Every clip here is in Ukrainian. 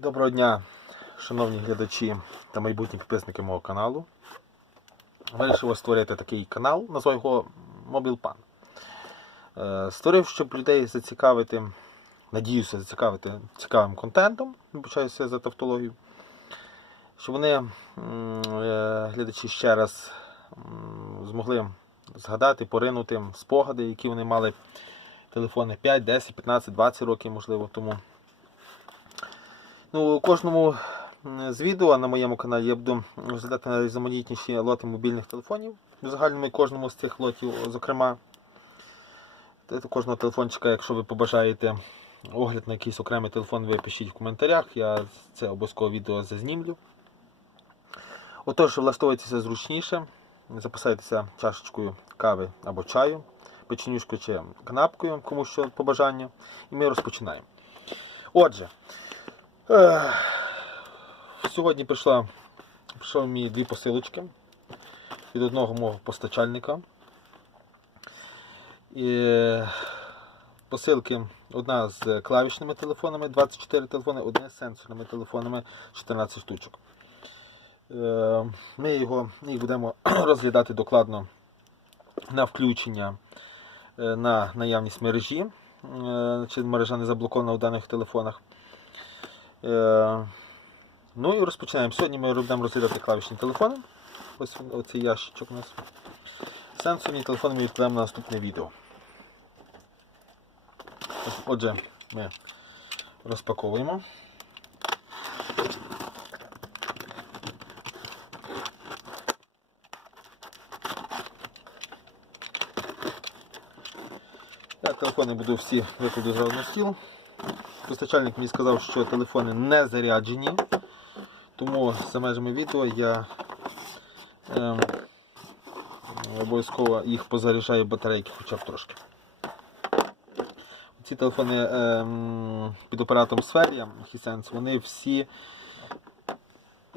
Доброго дня, шановні глядачі та майбутні підписники мого каналу. Вирішив створити такий канал, назвав його Мобілпан. Е, Створив, щоб людей зацікавити, надіюся, зацікавити цікавим контентом, вибачаюся за тавтологію, щоб вони, е, глядачі, ще раз змогли згадати, поринути спогади, які вони мали телефони 5, 10, 15, 20 років, можливо, тому. Ну, у кожному з відео на моєму каналі я буду розглядати найрізноманітніші лоти мобільних телефонів. Загальному кожному з цих лотів, зокрема, кожного телефончика, якщо ви побажаєте огляд на якийсь окремий телефон, ви пишіть в коментарях, я це обов'язково відео зазнімлю. Отож, влаштовуйтеся зручніше, записайтеся чашечкою кави або чаю, печенюшкою чи канапкою, кому що по бажанню, і ми розпочинаємо. Отже, Сьогодні прийшла, прийшов мені дві посилочки від одного мого постачальника. І посилки одна з клавішними телефонами, 24 телефони, одна з сенсорними телефонами, 14 штучок. Е, Ми його їх будемо розглядати докладно на включення е, на наявність мережі. Е, Чи мережа не заблокована у даних телефонах. Е, Ну і розпочинаємо. Сьогодні ми будемо розглядати клавішні телефони. Ось оцей ящичок у нас. Сенсорні телефони ми відкладемо на наступне відео. Отже, ми розпаковуємо. Я телефони буду всі викладу зразу на стіл. Постачальник мені сказав, що телефони не заряджені, тому за межами відео я ем, обов'язково їх позаряджаю батарейки хоча б трошки. Ці телефони ем, під оператором Sferia Hisense, вони всі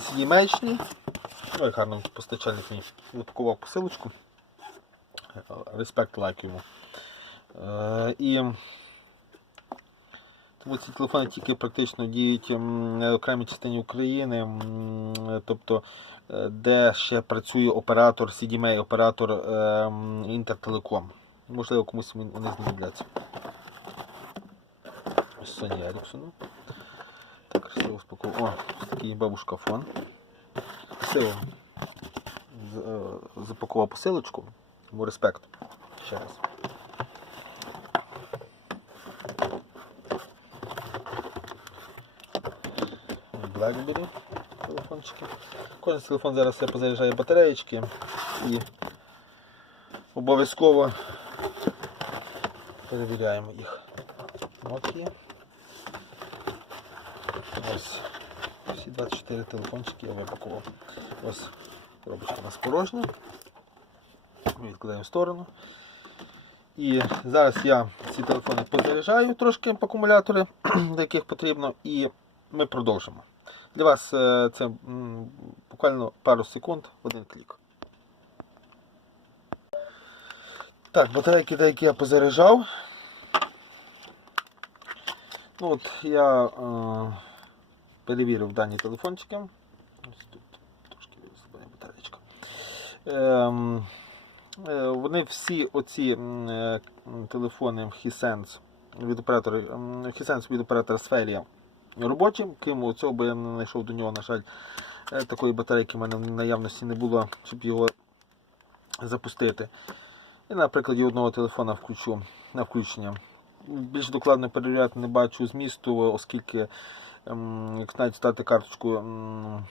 сімейчні. Ой, гарно постачальник мені запакував посилочку. Респект лайк йому. Е, і тому ці телефони тільки практично діють м, на окремій частині України, тобто е, де ще працює оператор CDMA, оператор ем, Інтертелеком. Можливо, комусь вони знадобляться. Ось Sony. Так, красиво спакував. О, такий бабушка фон. Красиво е, запакував посилочку. Тому респект. Ще раз. BlackBerry телефончики. Кожен телефон зараз я позаряджаю батареєчки і обов'язково перевіряємо їх. Nokia. Ось всі 24 телефончики я випакував. Ось коробочка у нас порожня. Ми відкладаємо в сторону. І зараз я ці телефони позаряджаю трошки по акумулятори, до яких потрібно, і ми продовжимо. Для вас е, це буквально пару секунд, один клік. Так, батарейки деякі я позаряджав. Ну от Я е, перевірив дані телефончики. Ось тут трошки забирає батарейка. Ем, е, вони всі оці е, телефони Hisense від оператора Hisense від оператора Spheria робочі, крім цього, бо я не знайшов до нього, на жаль, е, такої батарейки в мене в наявності не було, щоб його запустити. І на прикладі одного телефона включу на включення. Більш докладно перевіряти не бачу змісту, оскільки ем, навіть стати карточку ем,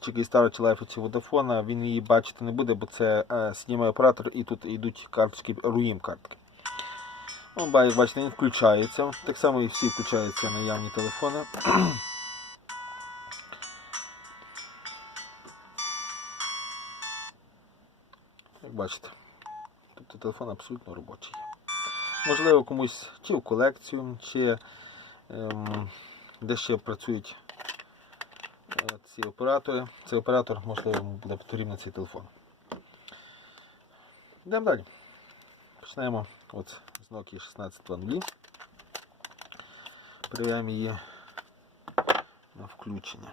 чи Київстара, чи Лайфа, чи Водафона, він її бачити не буде, бо це е, знімає оператор і тут йдуть карточки, руїм картки. Ну, бачите, він включається. Так само і всі включаються наявні телефони. Як бачите, тобто телефон абсолютно робочий. Можливо, комусь чи в колекцію, чи ем, де ще працюють е, ці оператори. Цей оператор, можливо, буде потрібен цей телефон. Йдемо далі. Почнемо от Nokia 1620. Перевіряємо її включення.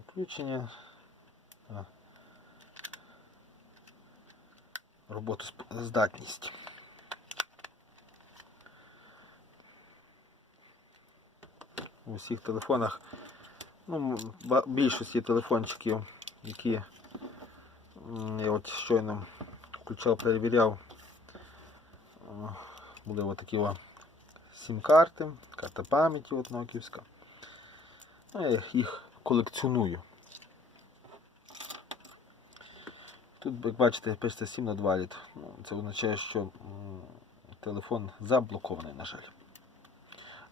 Включення. А. Роботоздатність. У всіх телефонах, ну, більшості телефончиків, які я от щойно включав, перевіряв, були отакі сім-карти, карта пам'яті от ноківська. Ну, я їх колекціоную. Тут, як бачите, пишеться 7 на 2 літ. Ну, це означає, що телефон заблокований, на жаль.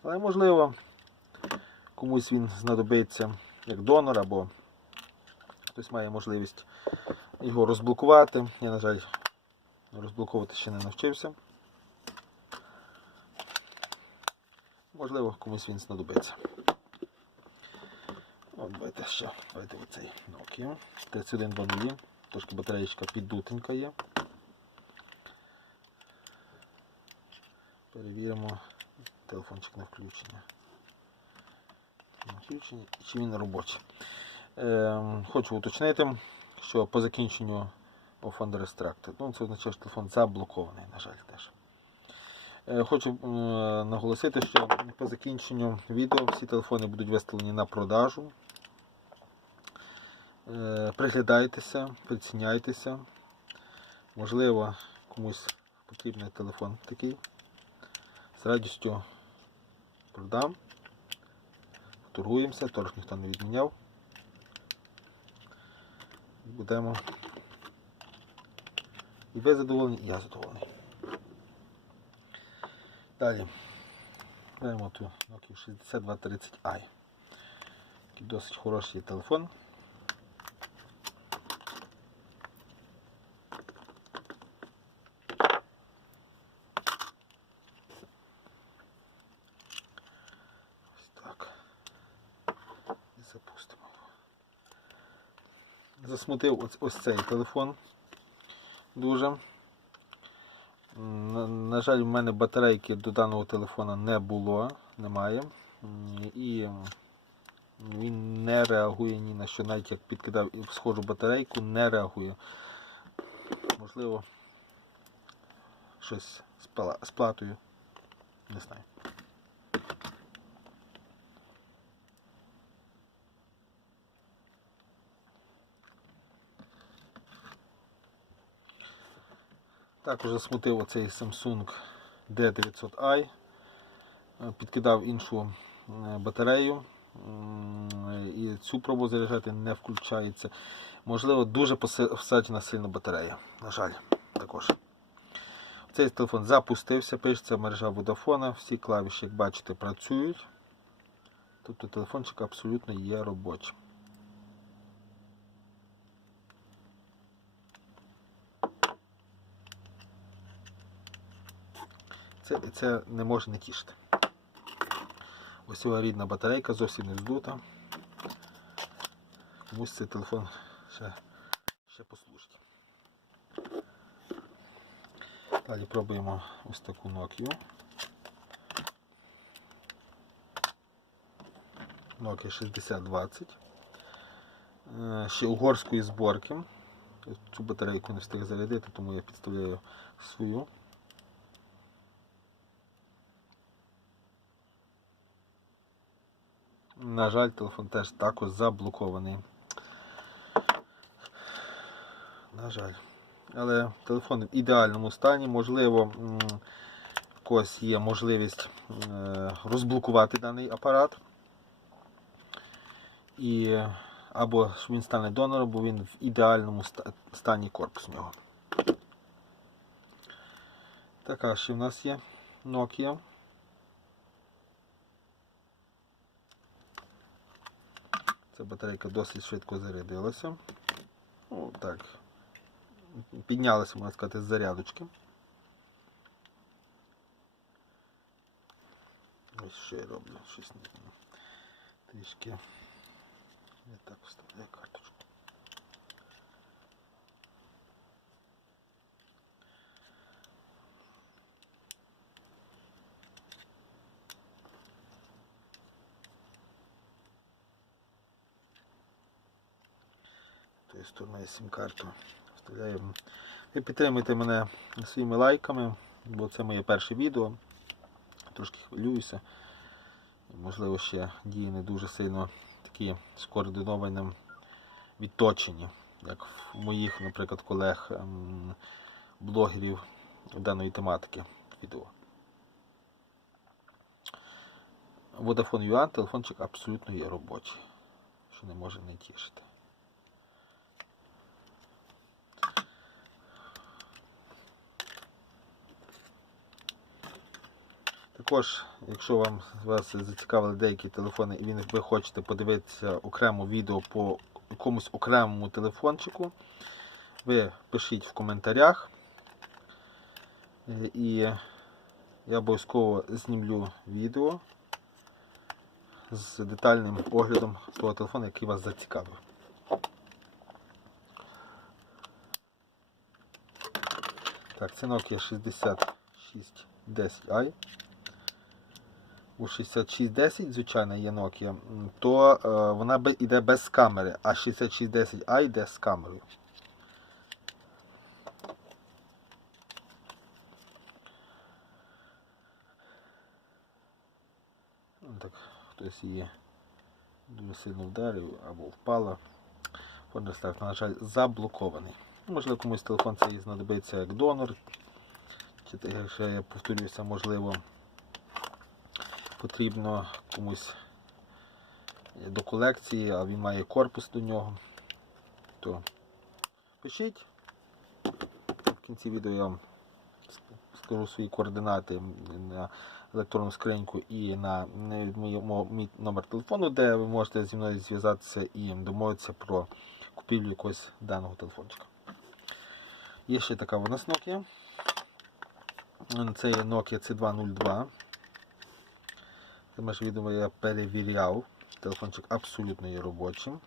Але можливо, комусь він знадобиться як донор, або хтось має можливість його розблокувати. Я, на жаль, розблоковувати ще не навчився. Можливо, комусь він знадобиться. От, давайте ще, давайте оцей Nokia 3100. Трошки батареєчка піддутенька є. Перевіримо телефончик на включення. На включення чи він робочий. Ем, хочу уточнити, що по закінченню of Under Extracted, ну це означає, що телефон заблокований, на жаль, теж. Е, Хочу е, наголосити, що по закінченню відео всі телефони будуть виставлені на продажу. Е, Приглядайтеся, приціняйтеся. Можливо, комусь потрібний телефон такий. З радістю продам. Торгуємося, торг ніхто не відміняв. Будемо. І ви задоволені, і я задоволений. Далі. Беремо ту Nokia 6230i. Такий досить хороший телефон. Запустимо його. Засмутив ось, ось цей телефон. Дуже. На, жаль, в мене батарейки до даного телефона не було, немає. І він не реагує ні на що, навіть як підкидав схожу батарейку, не реагує. Можливо, щось з платою. Не знаю. Також засмутив оцей Samsung D900i. Е, Підкидав іншу батарею. І цю пробу заряджати не включається. Можливо, дуже всаджена сильно батарея. На жаль, також. Цей телефон запустився, пишеться мережа Vodafone. Всі клавіші, як бачите, працюють. Тобто телефончик абсолютно є робочим. Це, це не може не тішити. Ось його рідна батарейка зовсім не здута. Комусь цей телефон ще, ще послужить. Далі пробуємо ось таку Nokia. Nokia 6020. Е, Ще угорської зборки. Цю батарейку не встиг зарядити, тому я підставляю свою. На жаль, телефон теж також заблокований. На жаль. Але телефон в ідеальному стані. Можливо, в когось є можливість е, розблокувати даний апарат. І або ж він стане донором, бо він в ідеальному стані корпус нього. Така ще в нас є Nokia. Ця батарейка досить швидко зарядилася. Ну, так. Піднялася, можна сказати, з зарядочки. Ось ще я роблю. Щось не. Трішки не так вставляю карточку. Сторони сім-карту. Вставляємо. Ви підтримуйте мене своїми лайками, бо це моє перше відео. Трошки хвилююся. Можливо, ще дії не дуже сильно такі скоординовані, відточені, як в моїх, наприклад, колег ем, блогерів даної тематики відео. Vodafone UA телефончик абсолютно є робочий, що не може не тішити. Також, якщо вам вас зацікавили деякі телефони і ви- хочете подивитися окремо відео по якомусь окремому телефончику, ви пишіть в коментарях. Е, І я обов'язково знімлю відео з детальним оглядом того телефону, який вас зацікавив. Так, це Nokia 6610i. У 6610, звичайно, є Nokia, то е, вона йде без камери, а 6610i йде з камерою. Ну, Так, хтось її дуже сильно вдарив або впала. Фондерстарт, на жаль, заблокований. Можливо, комусь телефон цей знадобиться як донор. Чи я повторюся, можливо, потрібно комусь до колекції, а він має корпус до нього. То пишіть. В кінці відео я вам скажу свої координати на електронну скриньку і на мій, номер телефону, де ви можете зі мною зв'язатися і домовитися про купівлю якогось даного телефончика. Є ще така у нас Nokia. Це є Nokia C202. Це меж відео я перевіряв. Телефончик абсолютно є робочим.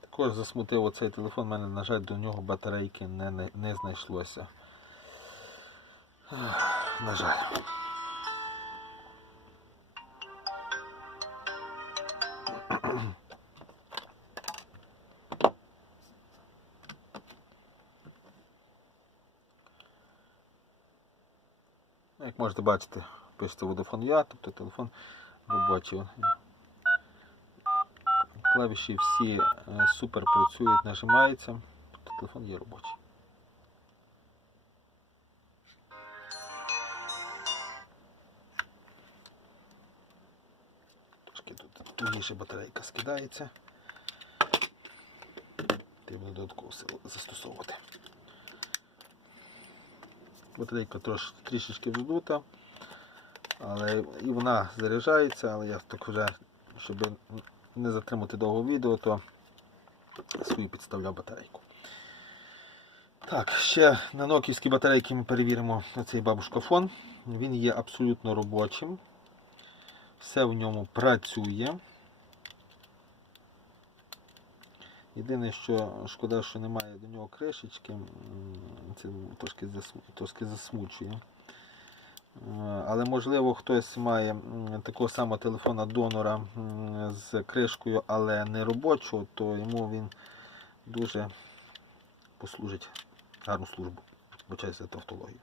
Також засмутив оцей телефон, У мене, на жаль, до нього батарейки не, не, не знайшлося. На жаль. Як можете бачити, пишеться Vodafone Я, тобто телефон робочий. Клавіші всі е, супер працюють, нажимаються, тобто телефон є робочий. Трошки тут тугіше батарейка скидається. Ти буду додаткову застосовувати. Батарейка трішечки вздута, але і вона заряджається, але я так вже, щоб не затримати довго відео, то свою підставляв батарейку. Так, ще на ноківські батарейки ми перевіримо цей бабушкафон. Він є абсолютно робочим. Все в ньому працює. Єдине, що шкода, що немає до нього кришечки, це трошки, трошки засмучує. Е, Але можливо хтось має такого самого телефона донора з кришкою, але не робочого, то йому він дуже послужить гарну службу. Вибачаюся за тавтологію.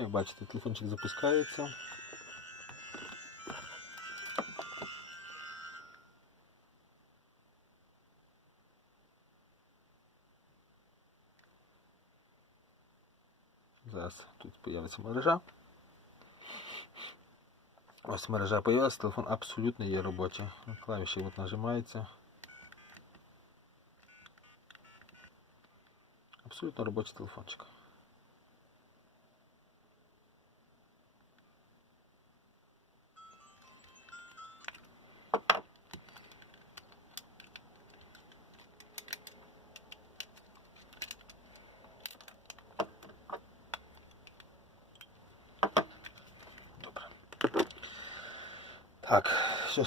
Як бачите, телефончик запускається. Зараз тут з'явиться мережа. Ось мережа появилась, телефон абсолютно є робочий. Клавіші от нажимаються. Абсолютно робочий телефончик.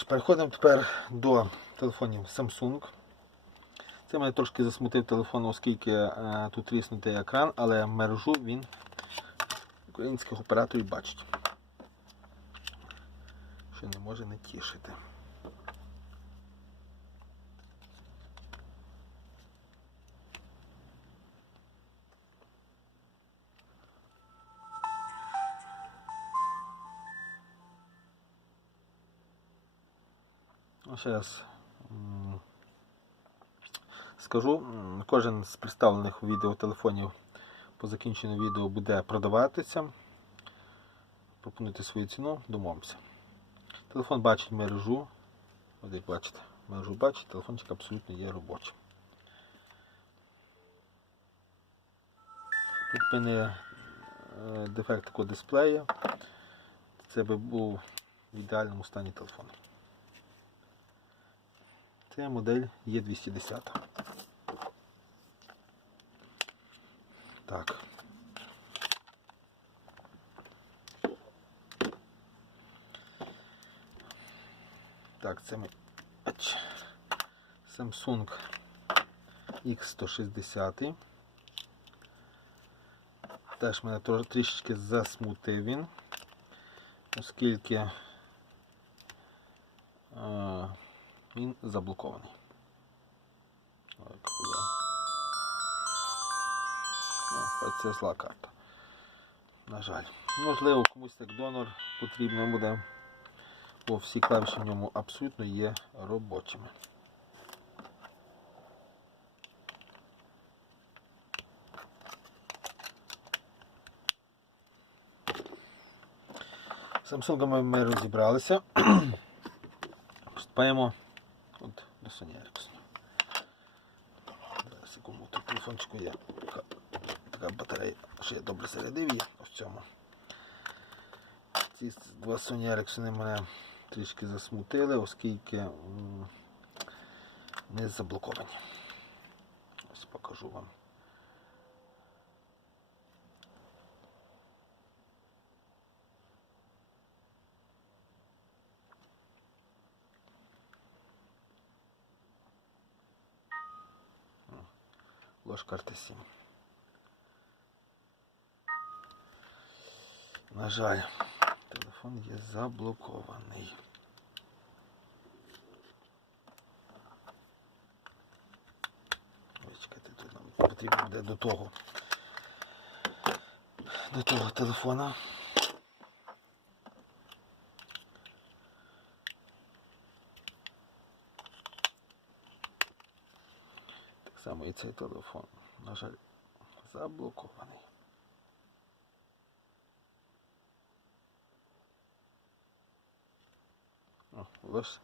Ж, переходимо тепер до телефонів Samsung. Це мене трошки засмутив телефон, оскільки е, тут ріснутий екран, але мережу він українських операторів бачить. Що не може не тішити. Ще раз скажу, кожен з представлених у відео телефонів по закінченню відео буде продаватися. Пропонуйте свою ціну, домовимося. Телефон бачить мережу. От як бачите, мережу бачить, телефончик абсолютно є робочим. Якби не дефект такого дисплея, це би був в ідеальному стані телефон. Це модель Е210. Так. Так, це ми. Samsung X160. Теж мене трішечки засмутив він, оскільки е, він заблокований. Так, це зла карта. На жаль. Можливо, комусь як донор потрібно буде, бо всі клавіші в ньому абсолютно є робочими. З ми розібралися. Приступаємо до Sony Зараз секунду, телефончику є така, батарея, що я добре зарядив в цьому. Ці два Sony Ericsson мене трішки засмутили, оскільки не заблоковані. Ось покажу вам. Ложь карти 7. На жаль, телефон є заблокований. Чекайте, тут нам потрібно буде до того. До того телефона. Так само і цей телефон, на жаль, заблокований. О, ось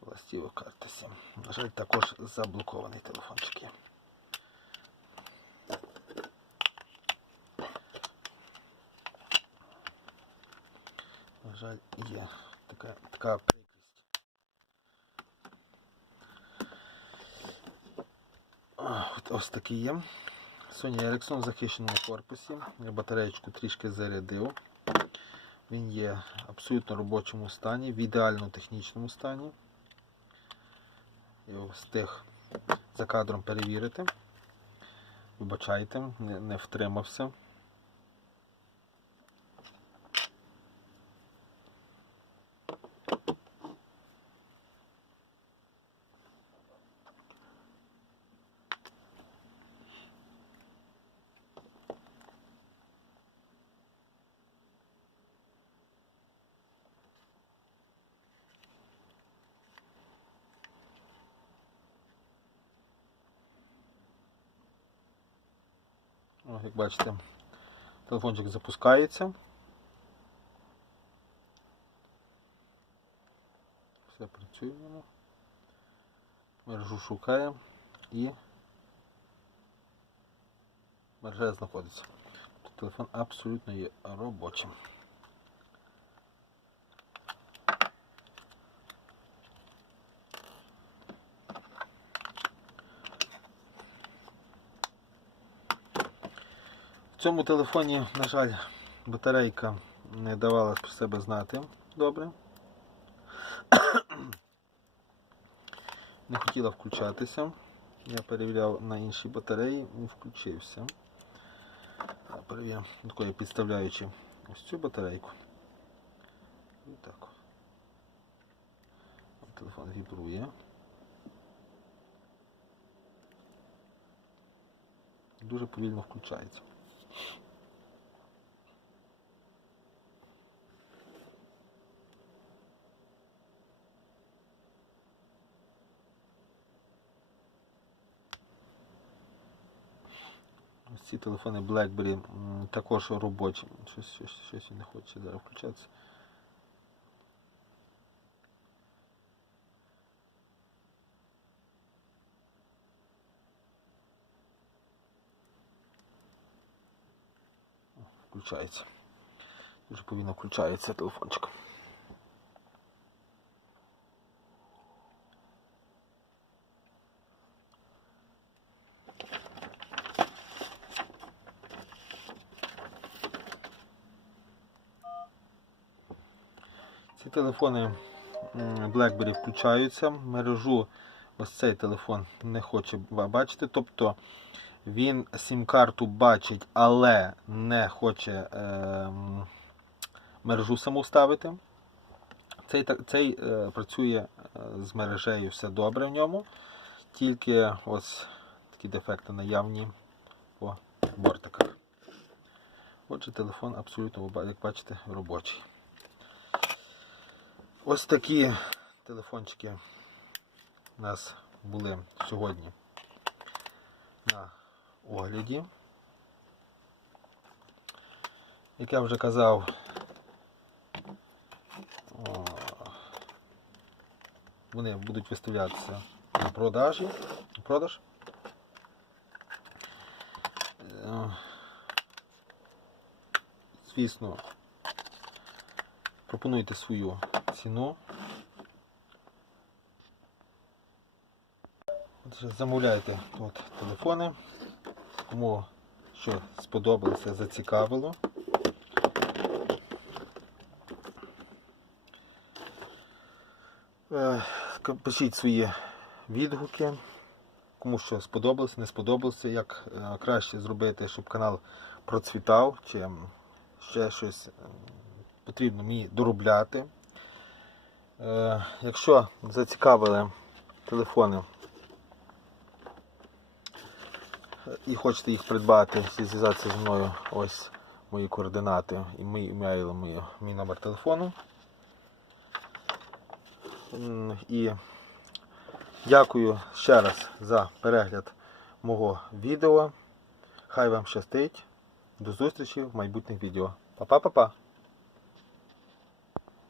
властива карта 7. На жаль, також заблокований телефончик є. На жаль, є така, така ось такий є. Sony Ericsson в захищеному корпусі. Я батареєчку трішки зарядив. Він є абсолютно робочому стані, в ідеально технічному стані. Його встиг за кадром перевірити. Вибачайте, не втримався. О, як бачите, телефончик запускається. Все працює в. Мережу шукає і мережа знаходиться. Телефон абсолютно є робочим. Цьому телефоні, на жаль, батарейка не давала про себе знати добре. не хотіла включатися. Я перевіряв на іншій батареї, він включився. Перевіряв, такою підставляючи ось цю батарейку. І так. Телефон вібрує. Дуже повільно включається. Ці телефони BlackBerry також робочі. Щось, щось, щось не хоче зараз включатися. Включається. Дуже повільно включається телефончик. Ці телефони BlackBerry включаються. Мережу ось цей телефон не хоче бачити. Тобто він сім-карту бачить, але не хоче ем, мережу саму ставити. Цей, цей е, працює е, з мережею все добре в ньому. Тільки ось такі дефекти наявні по бортиках. Отже, телефон абсолютно, як бачите, робочий. Ось такі телефончики у нас були сьогодні на огляді. Як я вже казав, вони будуть виставлятися на продажі. продаж. Звісно, пропонуйте свою ціну. Замовляйте от телефони. Кому що сподобалося, зацікавило. Е, Пишіть свої відгуки. Кому що сподобалося, не сподобалося, як е, краще зробити, щоб канал процвітав, чи ще щось е, потрібно мені доробляти. Якщо зацікавили телефони е, і хочете їх придбати, зв'язатися зі мною, ось мої координати і мій емейл, мій, мій номер телефону. І дякую ще раз за перегляд мого відео. Хай вам щастить. До зустрічі в майбутніх відео. Па-па-па-па!